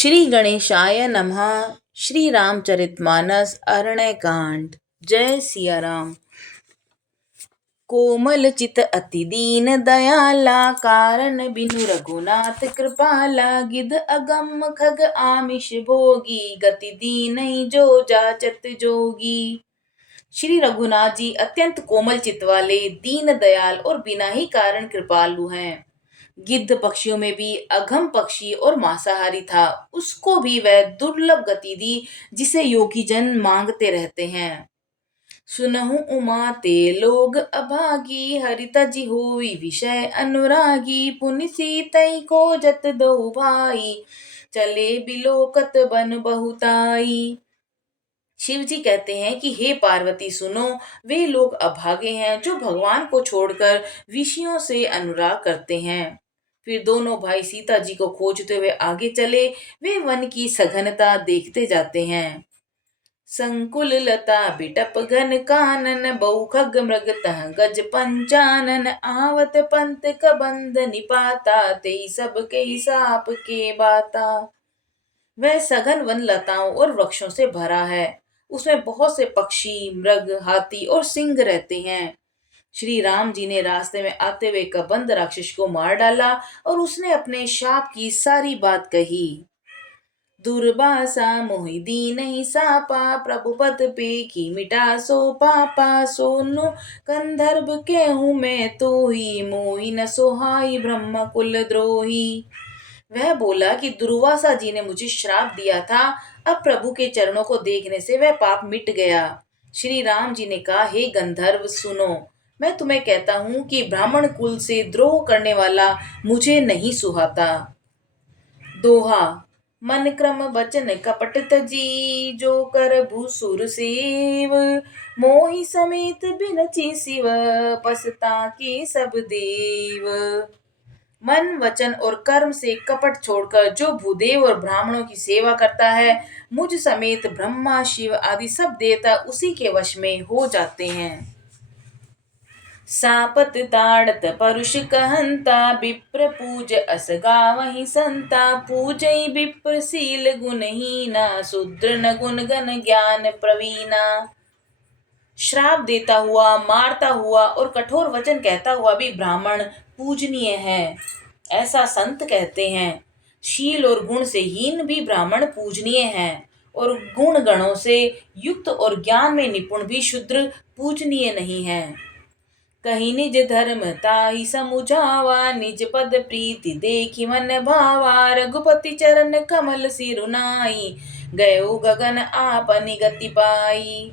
श्री गणेशाय नमः। श्री रामचरितमानस अरण्यकांड। जय सिया राम। कोमल चित अति दीन दयाला, कारण बिनु रघुनाथ कृपाला। गिद अगम खग आमिष भोगी, गति दीन जो जाचत जोगी। श्री रघुनाथ जी अत्यंत कोमल चित्त वाले, दीन दयाल और बिना ही कारण कृपालु हैं। गिद्ध पक्षियों में भी अघम पक्षी और मांसाहारी था, उसको भी वह दुर्लभ गति दी जिसे योगी जन मांगते रहते हैं। सुनहु उमा ते लोग अभागी, हरि तजि होई विषय अनुरागी। पुनि सीतई खोजत दो भाई, चले बिलोकत बन बहुताई। शिव जी कहते हैं कि हे पार्वती सुनो, वे लोग अभागे हैं जो भगवान को छोड़कर विषयों से अनुराग करते हैं। फिर दोनों भाई सीता जी को खोजते हुए आगे चले। वे वन की सघनता देखते जाते हैं। संकुल लता बिटप घन कानन, बहु खग मृग तह गज पंचानन। आवत पंत कबंध निपाता, ते सब के साप के बाता। वह सघन वन लताओं और वृक्षों से भरा है। उसमें बहुत से पक्षी, मृग, हाथी और सिंह रहते हैं। श्री राम जी ने रास्ते में आते हुए कबंध राक्षस को मार डाला और उसने अपने शाप की सारी बात कही। दुर्वासा मोहि दीनहि सापा, प्रभु पद पेखी मिटा सो पापा। सोनु कंधर्व केहूँ मैं तोही, मोहि न सोहाई ब्रह्म कुल द्रोही। वह बोला कि दुर्वासा जी ने मुझे श्राप दिया था, अब प्रभु के चरणों को देखने से वह पाप मिट गया। श्री राम जी ने कहा, हे गंधर्व सुनो, मैं तुम्हें कहता हूँ कि ब्राह्मण कुल से द्रोह करने वाला मुझे नहीं सुहाता। दोहा। मन क्रम बचन कपट तजी, जो कर भूसुर सेव। मोहि समेत बिनची शिव, पसता के सब देव। मन, वचन और कर्म से कपट छोड़कर जो भूदेव और ब्राह्मणों की सेवा करता है, मुझ समेत ब्रह्मा, शिव आदि सब देवता उसी के वश में हो जाते हैं। सापत ताड़त परुष कहंता, विप्र पूज अस गावहि संता। पूजई विप्र शील गुणहीना, शूद्र न गुण गण ज्ञान प्रवीणा। श्राप देता हुआ, मारता हुआ और कठोर वचन कहता हुआ भी ब्राह्मण पूजनीय है, ऐसा संत कहते हैं। शील और गुण से हीन भी ब्राह्मण पूजनीय है, और गुण गणों से युक्त और ज्ञान में निपुण भी शूद्र पूजनीय नहीं है। कहीं निज धर्म ताहि समुझावा, निज पद प्रीति देखि मन भावा। रघुपति चरण कमल सिरुनाई, गयो गगन आपनि गति पाई।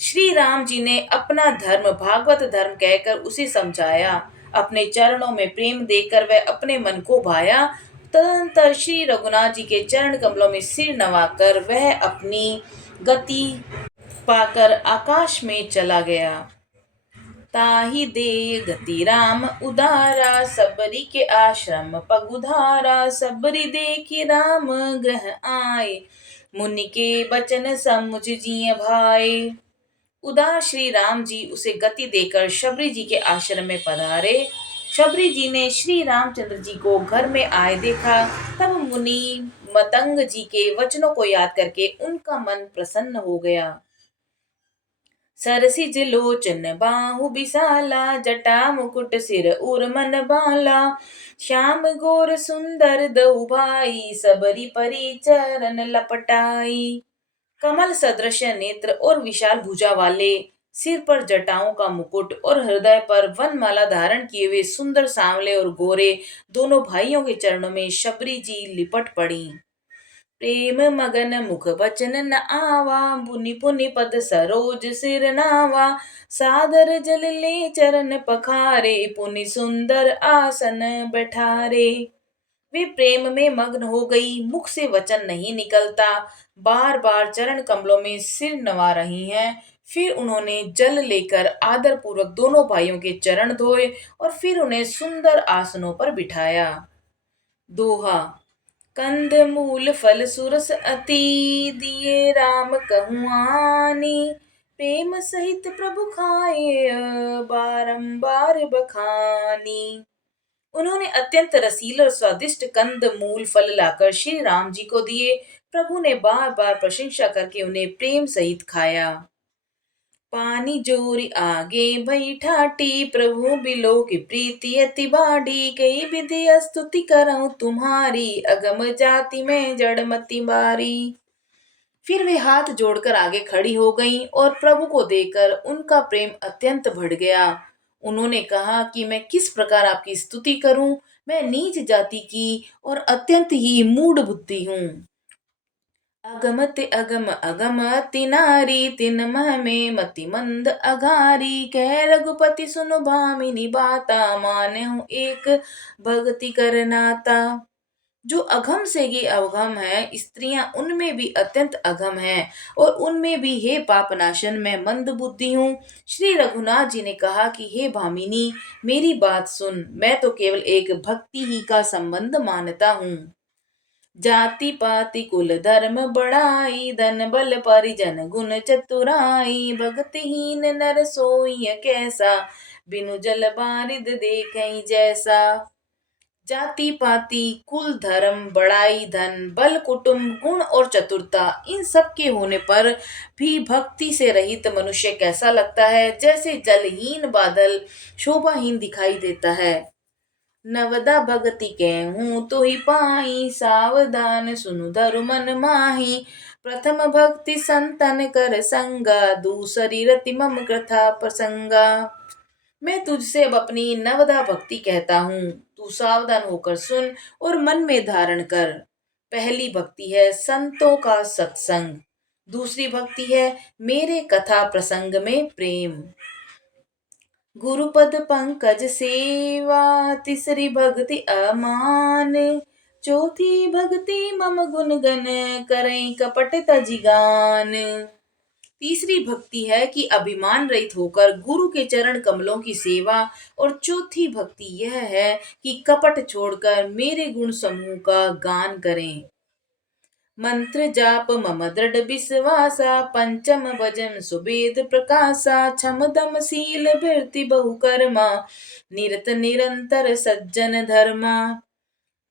श्री राम जी ने अपना धर्म भागवत धर्म कहकर उसे समझाया। अपने चरणों में प्रेम देकर वह अपने मन को भाया। तदनंतर श्री रघुनाथ जी के चरण कमलों में सिर नवाकर वह अपनी गति पाकर आकाश में चला गया। ताहि दे गति राम उदारा, सबरी के आश्रम पगुधारा। सबरी देखि राम ग्रह आए, मुनि के बचन समुझ जिय भाए। उदार श्री राम जी उसे गति देकर शबरी जी के आश्रम में पधारे। शबरी जी ने श्री रामचंद्र जी को घर में आए देखा। तब मुनि मतंग जी के वचनों को याद करके उनका मन प्रसन्न हो गया। सरसिज लोचन बाहु विशाला, जटा मुकुट सिर उर मन बाला। श्याम गोर सुंदर दऊ भाई, सबरी परी चरण लपटाई। कमल सदृश नेत्र और विशाल भुजा वाले, सिर पर जटाओं का मुकुट और हृदय पर वनमाला धारण किए हुए सुंदर सांवले और गोरे दोनों भाइयों के चरणों में शबरी जी लिपट पड़ी। प्रेम मगन मुख बचन न आवा, पुनि पुनि पद सरोज सिर नावा। सादर जल ले चरण पखारे, पुनि सुंदर आसन बैठारे। वे प्रेम में मग्न हो गई, मुख से वचन नहीं निकलता, बार बार चरण कमलों में सिर नवा रही हैं। फिर उन्होंने जल लेकर आदर पूर्वक दोनों भाइयों के चरण धोए और फिर उन्हें सुंदर आसनों पर बिठाया। दोहा। कंद मूल फल सुरस अति, दिए राम कहुआनी। प्रेम सहित प्रभु खाए, बारंबार बखानी। उन्होंने अत्यंत रसीले और स्वादिष्ट कंद मूल फल लाकर श्री राम जी को दिए। प्रभु ने बार बार प्रशंसा करके उन्हें प्रेम सहित खाया। पानी जोरी आगे भई ठाटी, प्रभु बिलो की प्रीति अति बाढ़ी, कई विधि स्तुति करऊं तुम्हारी, अगम जाति में जड़मति बारी। फिर वे हाथ जोड़कर आगे खड़ी हो गईं और प्रभु को देखकर उनका प्रेम अत्यंत बढ़ गया। उन्होंने कहा कि मैं किस प्रकार आपकी स्तुति करूं। मैं नीच जाति की और अत्यंत ही मूढ़ बुद्धि हूँ। अगमत अगम अगम अति नारी, तिन मह में मति मंद अघारी, कह रघुपति सुन भामिनी बाता, माने हूँ एक भक्ति कर नाता। जो अघम से ये अवगम है, स्त्रियां उनमें भी अत्यंत अघम है और उनमें भी हे पापनाशन मैं मंद बुद्धि हूँ। श्री रघुनाथ जी ने कहा कि हे भामिनी, मेरी बात सुन, मैं तो केवल एक भक्ति ही का संबंध मानता हूँ। जाति पाति कुल धर्म बढ़ाई, धन बल परिजन गुण चतुराई, भक्तिहीन नर सोई कैसा, बिनु जल बारिद देखई जैसा। जाति पाति कुल धर्म बड़ाई धन बल कुटुंब गुण और चतुरता, इन सब के होने पर भी भक्ति से रहित मनुष्य कैसा लगता है, जैसे जलहीन बादल शोभाहीन दिखाई देता है। नवदा भगति के हूँ तो ही पाई, सावधान सुनु धरु मन माही, प्रथम भक्ति संतन कर संगा, दूसरी रति मम कथा प्रसंगा। मैं तुझसे अब अपनी नवदा भक्ति कहता हूँ, तू सावधान होकर सुन और मन में धारण कर। पहली भक्ति है संतों का सत्संग, दूसरी भक्ति है मेरे कथा प्रसंग में प्रेम। गुरुपद पंकज सेवा, तीसरी भक्ति अमान, चौथी भक्ति मम गुण गण, करें कपट तजिगान। तीसरी भक्ति है कि अभिमान रहित होकर गुरु के चरण कमलों की सेवा, और चौथी भक्ति यह है कि कपट छोड़कर मेरे गुण समूह का गान करें। मंत्र जाप मम दृढ़ विश्वासा, पंचम भजन सुवेद प्रकाशा, छम दम शील भृति बहुकर्मा, निरत निरंतर सज्जन धर्मा।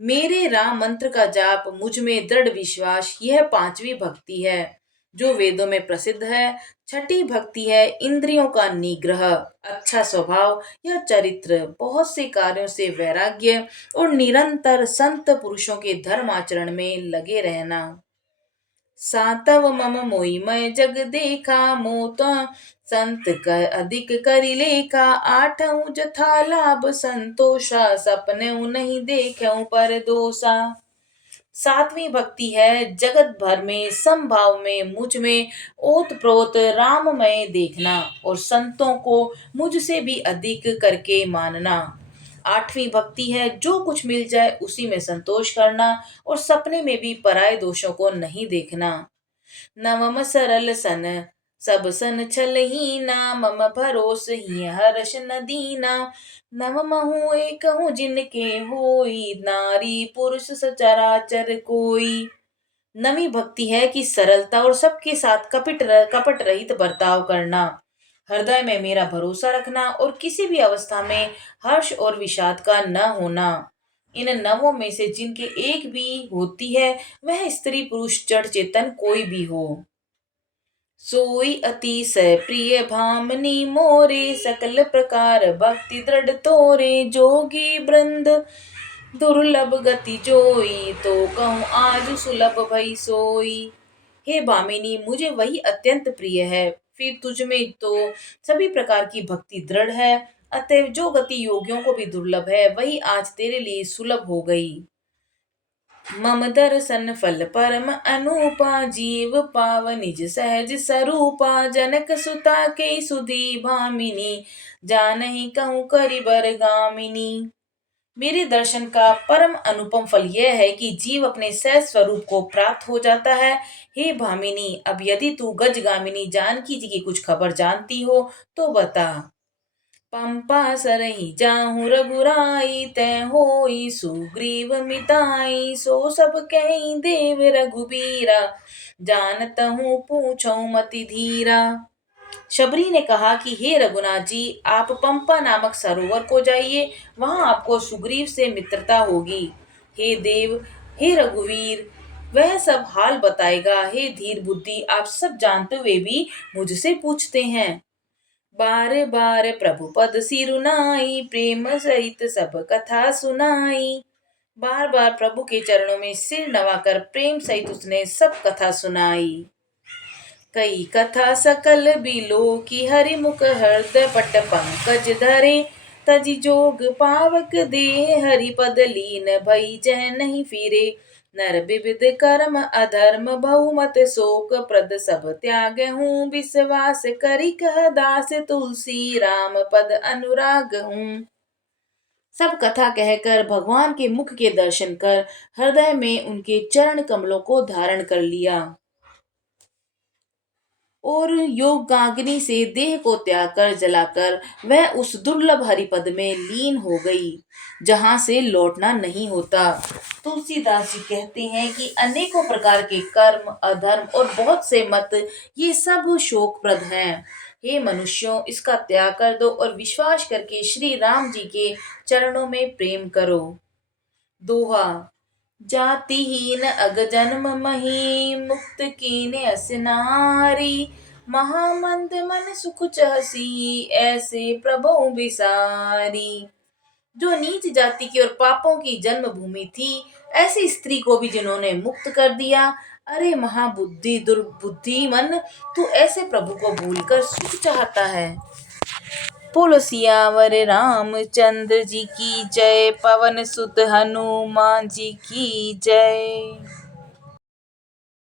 मेरे राम मंत्र का जाप, मुझ में दृढ़ विश्वास, यह पांचवी भक्ति है जो वेदों में प्रसिद्ध है। छठी भक्ति है इंद्रियों का निग्रह, अच्छा स्वभाव या चरित्र, बहुत से कार्यों से वैराग्य और निरंतर संत पुरुषों के धर्म आचरण में लगे रहना। सातव मम मोहि मैं जग देखा, मोत संत कर अधिक करि लेखा, आठऊं जथा लाभ संतोषा, सपने नहीं देखऊं पर दोषा। सातवीं भक्ति है जगत भर में समभाव में मुझ में ओत प्रोत राममय देखना और संतों को मुझसे भी अधिक करके मानना। आठवीं भक्ति है जो कुछ मिल जाए उसी में संतोष करना और सपने में भी पराये दोषों को नहीं देखना। नवम सरल सन सब सन छल हीना, मम भरोस ही हर्ष न दीना, नवम हूँ एक हूँ जिनके होई, नारी पुरुष सचराचर कोई। नवी भक्ति है कि सरलता और सबके साथ कपट रहित बर्ताव करना, हृदय में मेरा भरोसा रखना और किसी भी अवस्था में हर्ष और विषाद का न होना। इन नवों में से जिनके एक भी होती है, वह स्त्री पुरुष जड़ चेतन कोई भी हो। सोई अतिशय प्रिय भामनी मोरे, सकल प्रकार भक्ति दृढ़ तोरे, जोगी वृंद दुर्लभ गति जोई, तो कहूँ आज सुलभ भई सोई। हे भामिनी, मुझे वही अत्यंत प्रिय है, फिर तुझ में तो सभी प्रकार की भक्ति दृढ़ है, अतएव जो गति योगियों को भी दुर्लभ है वही आज तेरे लिए सुलभ हो गई। मम दर्शन फल परम अनुपा, जीव पाव निज सहज स्वरूपा, जनक सुता के सुधी भामिनी, जानहि कहूँ करि बर गामिनी। मेरे दर्शन का परम अनुपम फल यह है कि जीव अपने सहज स्वरूप को प्राप्त हो जाता है। हे भामिनी, अब यदि तू गजगामिनी जानकी जी की कुछ खबर जानती हो तो बता। पंपा सरहि जाहूँ रघुराई, तै होई सुग्रीव मिताई, सो सब कहि देव रघुबीरा, जानत हूँ पूछऊँ मति धीरा। शबरी ने कहा कि हे रघुनाथ जी, आप पंपा नामक सरोवर को जाइए, वहां आपको सुग्रीव से मित्रता होगी। हे देव, हे रघुवीर, वह सब हाल बताएगा। हे धीर बुद्धि, आप सब जानते हुए भी मुझसे पूछते हैं। बार बार प्रभु पद सिरुनाई, प्रेम सहित सब कथा सुनाई। बार बार प्रभु के चरणों में सिर नवाकर प्रेम सहित उसने सब कथा सुनाई। कई कथा सकल बिलो की, हरिमुख हृदय पट पंकज धरे। तजि जोग पावक दे, हरिपद लीन भई जह नहीं फिरे। नर विविध कर्म अधर्म, बहुमत शोक प्रद सब त्याग हूँ। विश्वास करी कह दास, तुलसी राम पद अनुराग हूँ। सब कथा कहकर भगवान के मुख के दर्शन कर हृदय में उनके चरण कमलों को धारण कर लिया और योगाग्नि से देह को त्याग कर जलाकर वह उस दुर्लभ हरिपद में लीन हो गई, जहां से लौटना नहीं होता। तुलसीदास जी कहते हैं कि अनेकों प्रकार के कर्म, अधर्म और बहुत से मत, ये सब शोकप्रद हैं। हे मनुष्यों, इसका त्याग कर दो और विश्वास करके श्री राम जी के चरणों में प्रेम करो। दोहा। जातिहीन अग जन्म मही, मुक्त कीने अस नारी। महामंद मन सुख चहसी, ऐसे प्रभु बिसारी। जो नीच जाति की और पापों की जन्मभूमि थी, ऐसी स्त्री को भी जिन्होंने मुक्त कर दिया। अरे महाबुद्धि दुर्बुद्धि मन, तू ऐसे प्रभु को भूलकर सुख चाहता है। बोलो सियावर रामचंद्र जी की जय, पवन सुत हनुमान जी की जय।